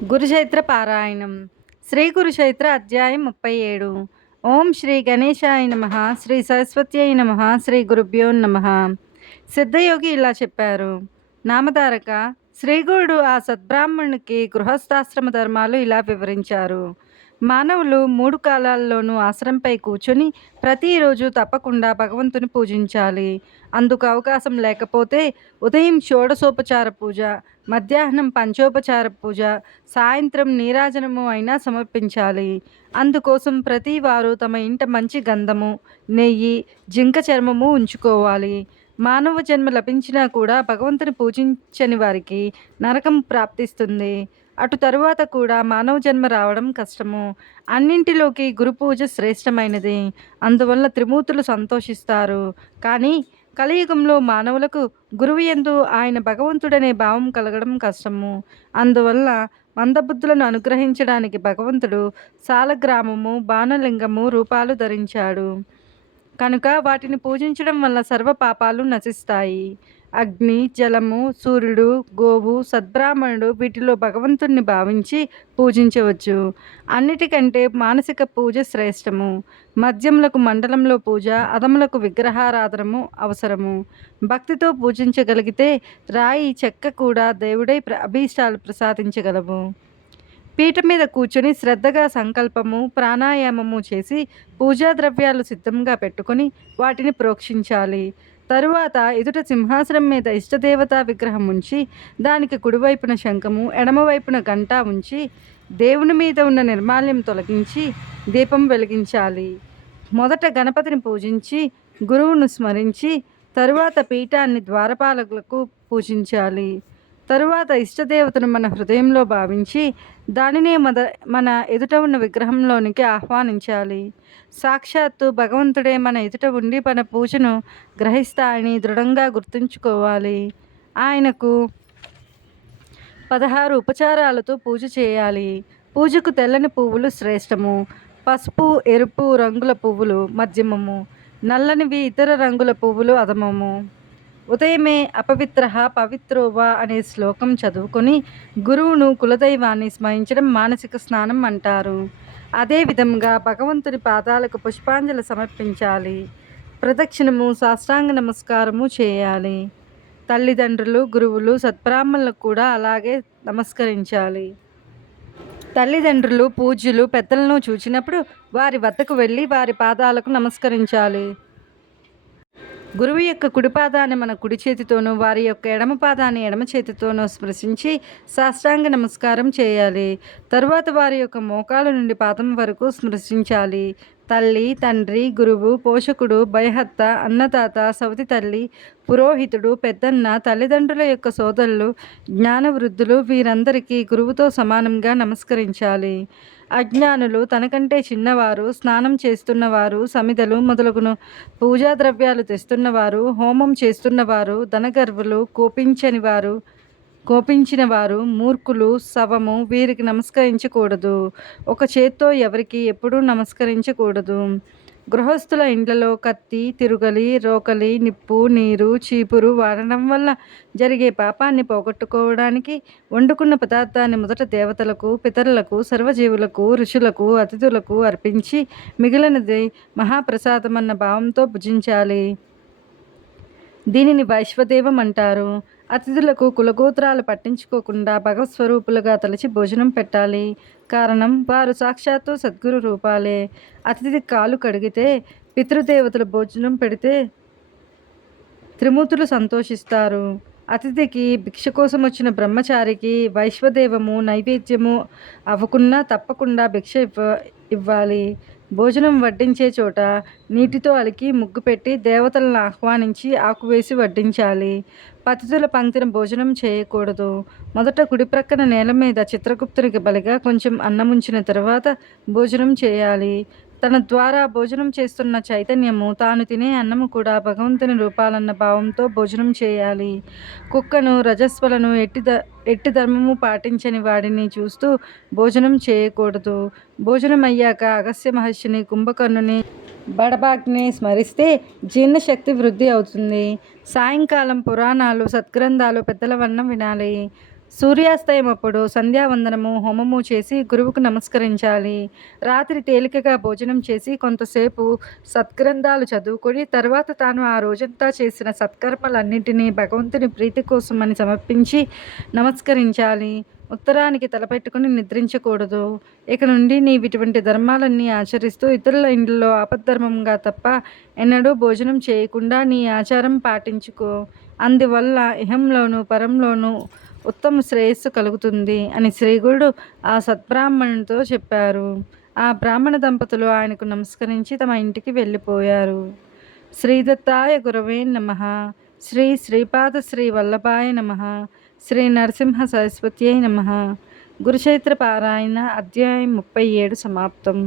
గురుచైత్ర పారాయణం. శ్రీ గురుచైత్ర అధ్యాయం 37. ఓం శ్రీ గణేశాయ నమః. శ్రీ సరస్వత్యై నమః. శ్రీ గురుభ్యో నమః. సిద్ధయోగి ఇలా చెప్పారు. నామధారక శ్రీగురుడు ఆ సద్బ్రాహ్మణునికి గృహస్థాశ్రమ ధర్మాలు ఇలా వివరించారు. మానవులు 3 కాలాల్లోనూ ఆసనంపై కూర్చొని ప్రతిరోజు తప్పకుండా భగవంతుని పూజించాలి. అందుకు అవకాశం లేకపోతే ఉదయం షోడశోపచార పూజ, మధ్యాహ్నం పంచోపచార పూజ, సాయంత్రం నీరాజనము అయినా సమర్పించాలి. అందుకోసం ప్రతి వారు తమ ఇంట మంచి గంధము, నెయ్యి, జింక చర్మము ఉంచుకోవాలి. మానవ జన్మ లభించినా కూడా భగవంతుని పూజించని వారికి నరకం ప్రాప్తిస్తుంది. అటు తరువాత కూడా మానవ జన్మ రావడం కష్టము. అన్నింటిలోకి గురు పూజ శ్రేష్టమైనది. అందువల్ల త్రిమూర్తులు సంతోషిస్తారు. కానీ కలియుగంలో మానవులకు గురువు యందు ఆయన భగవంతుడనే భావం కలగడం కష్టము. అందువల్ల మందబుద్ధులను అనుగ్రహించడానికి భగవంతుడు సాలగ్రామము, బాణలింగము రూపాలు ధరించాడు. కనుక వాటిని పూజించడం వల్ల సర్వ పాపాలు నశిస్తాయి. అగ్ని, జలము, సూర్యుడు, గోవు, సద్బ్రాహ్మణుడు వీటిలో భగవంతుణ్ణి భావించి పూజించవచ్చు. అన్నిటికంటే మానసిక పూజ శ్రేష్టము. మద్యములకు మండలంలో పూజ, అధములకు విగ్రహారాధనము అవసరము. భక్తితో పూజించగలిగితే రాయి, చెక్క కూడా దేవుడై అభీష్టాలు ప్రసాదించగలవు. పీట మీద కూర్చొని శ్రద్ధగా సంకల్పము, ప్రాణాయామము చేసి పూజా ద్రవ్యాలు సిద్ధంగా పెట్టుకొని వాటిని ప్రోక్షించాలి. తరువాత ఎదుట సింహాసనం మీద ఇష్టదేవతా విగ్రహం ఉంచి దానికి కుడివైపున శంఖము, ఎడమవైపున గంట ఉంచి దేవుని మీద ఉన్న నిర్మాల్యం తొలగించి దీపం వెలిగించాలి. మొదట గణపతిని పూజించి గురువును స్మరించి తరువాత పీఠాన్ని ద్వారపాలకులకు పూజించాలి. తరువాత ఇష్టదేవతను మన హృదయంలో భావించి దానినే మన ఎదుట ఉన్న విగ్రహంలోనికి ఆహ్వానించాలి. సాక్షాత్తు భగవంతుడే మన ఎదుట ఉండి మన పూజను గ్రహిస్తాయని దృఢంగా గుర్తుంచుకోవాలి. ఆయనకు 16 ఉపచారాలతో పూజ చేయాలి. పూజకు తెల్లని పువ్వులు శ్రేష్టము. పసుపు, ఎరుపు రంగుల పువ్వులు మధ్యమము, నల్లనివి ఇతర రంగుల పువ్వులు అధమము. ఉదయమే అపవిత్రః పవిత్రోవా అనే శ్లోకం చదువుకొని గురువును, కులదైవాన్ని స్మరించడం మానసిక స్నానం అంటారు. అదేవిధంగా భగవంతుని పాదాలకు పుష్పాంజలి సమర్పించాలి. ప్రదక్షిణము, సాష్టాంగ నమస్కారము చేయాలి. తల్లిదండ్రులు, గురువులు, సద్బ్రాహ్మణులకు కూడా అలాగే నమస్కరించాలి. తల్లిదండ్రులు, పూజ్యులు, పెద్దలను చూచినప్పుడు వారి వద్దకు వెళ్ళి వారి పాదాలకు నమస్కరించాలి. గురువు యొక్క కుడి పాదాన్ని మన కుడి చేతితోనూ, వారి యొక్క ఎడమ పాదాన్ని ఎడమ చేతితోనూ స్పృశించి సాష్టాంగ నమస్కారం చేయాలి. తరువాత వారి యొక్క మోకాల నుండి పాదం వరకు స్పృశించాలి. తల్లి, తండ్రి, గురువు, పోషకుడు, భయహర్త, అన్నదాత, సవతి తల్లి, పురోహితుడు, పెద్దన్న, తల్లిదండ్రుల యొక్క సోదరులు, జ్ఞానవృద్ధులు వీరందరికీ గురువుతో సమానంగా నమస్కరించాలి. అజ్ఞానులు, తనకంటే చిన్నవారు, స్నానం చేస్తున్నవారు, సమిధలు మొదలగును పూజా ద్రవ్యాలు తెస్తున్నవారు, హోమం చేస్తున్నవారు, ధనగర్వులు, కోపించిన వారు, మూర్ఖులు, శవము వీరికి నమస్కరించకూడదు. ఒక చేత్తో ఎవరికి ఎప్పుడూ నమస్కరించకూడదు. గృహస్థుల ఇండ్లలో కత్తి, తిరుగలి, రోకలి, నిప్పు, నీరు, చీపురు వాడడం వల్ల జరిగే పాపాన్ని పోగొట్టుకోవడానికి వండుకున్న పదార్థాన్ని మొదట దేవతలకు, పితరులకు, సర్వజీవులకు, ఋషులకు, అతిథులకు అర్పించి మిగిలినది మహాప్రసాదమన్న భావంతో భుజించాలి. దీనిని వైశ్వదేవం అంటారు. అతిథులకు కులగోత్రాలు పట్టించుకోకుండా భగవత్స్వరూపులుగా తలచి భోజనం పెట్టాలి. కారణం వారు సాక్షాత్తు సద్గురు రూపాలే. అతిథి కాలు కడిగితే, పితృదేవతలు భోజనం పెడితే త్రిమూర్తులు సంతోషిస్తారు. అతిథికి భిక్ష కోసం వచ్చిన బ్రహ్మచారికి వైశ్వదేవము నైవేద్యము అవ్వకున్నా తప్పకుండా భిక్ష ఇవ్వాలి. భోజనం వడ్డించే చోట నీటితో అలికి ముగ్గు పెట్టి దేవతలను ఆహ్వానించి ఆకువేసి వడ్డించాలి. పతితుల పంక్తిన భోజనం చేయకూడదు. మొదట కుడి ప్రక్కన నేల మీద చిత్రగుప్తునికి బలిగా కొంచెం అన్నముంచిన తర్వాత భోజనం చేయాలి. తన ద్వారా భోజనం చేస్తున్న చైతన్యము తాను తినే అన్నము కూడా భగవంతుని రూపాలన్న భావంతో భోజనం చేయాలి. కుక్కను, రజస్వలను, ఎట్టి ధర్మము పాటించని వాడిని చూస్తూ భోజనం చేయకూడదు. భోజనం అయ్యాక అగస్త్య మహర్షిని, కుంభకర్ణుని, బడబాగ్ని స్మరిస్తే జీర్ణశక్తి వృద్ధి అవుతుంది. సాయంకాలం పురాణాలు, సద్గ్రంథాలు పెద్దల వలన వినాలి. సూర్యాస్తయం అప్పుడు సంధ్యావందనము హోమము చేసి గురువుకు నమస్కరించాలి. రాత్రి తేలికగా భోజనం చేసి కొంతసేపు సద్గ్రంథాలు చదువుకొని తర్వాత తాను ఆ రోజంతా చేసిన సత్కర్మలన్నింటినీ భగవంతుని ప్రీతి కోసం అని సమర్పించి నమస్కరించాలి. ఉత్తరానికి తలపెట్టుకుని నిద్రించకూడదు. ఇక నుండి నీవు ఇటువంటి ధర్మాలన్నీ ఆచరిస్తూ ఇతరుల ఇండ్లలో ఆపద్ధర్మంగా తప్ప ఎన్నడూ భోజనం చేయకుండా నీ ఆచారం పాటించుకో. అందువల్ల ఇహంలోనూ పరంలోనూ ఉత్తమ శ్రేయస్సు కలుగుతుంది అని శ్రీగురుడు ఆ సద్బ్రాహ్మణునితో చెప్పారు. ఆ బ్రాహ్మణ దంపతులు ఆయనకు నమస్కరించి తమ ఇంటికి వెళ్ళిపోయారు. శ్రీదత్తాయ గురవే నమః. శ్రీ శ్రీపాద శ్రీ వల్లభాయ నమః. శ్రీ నరసింహ సరస్వత్యై నమః. గురుచరిత్ర పారాయణ అధ్యాయం 37 సమాప్తం.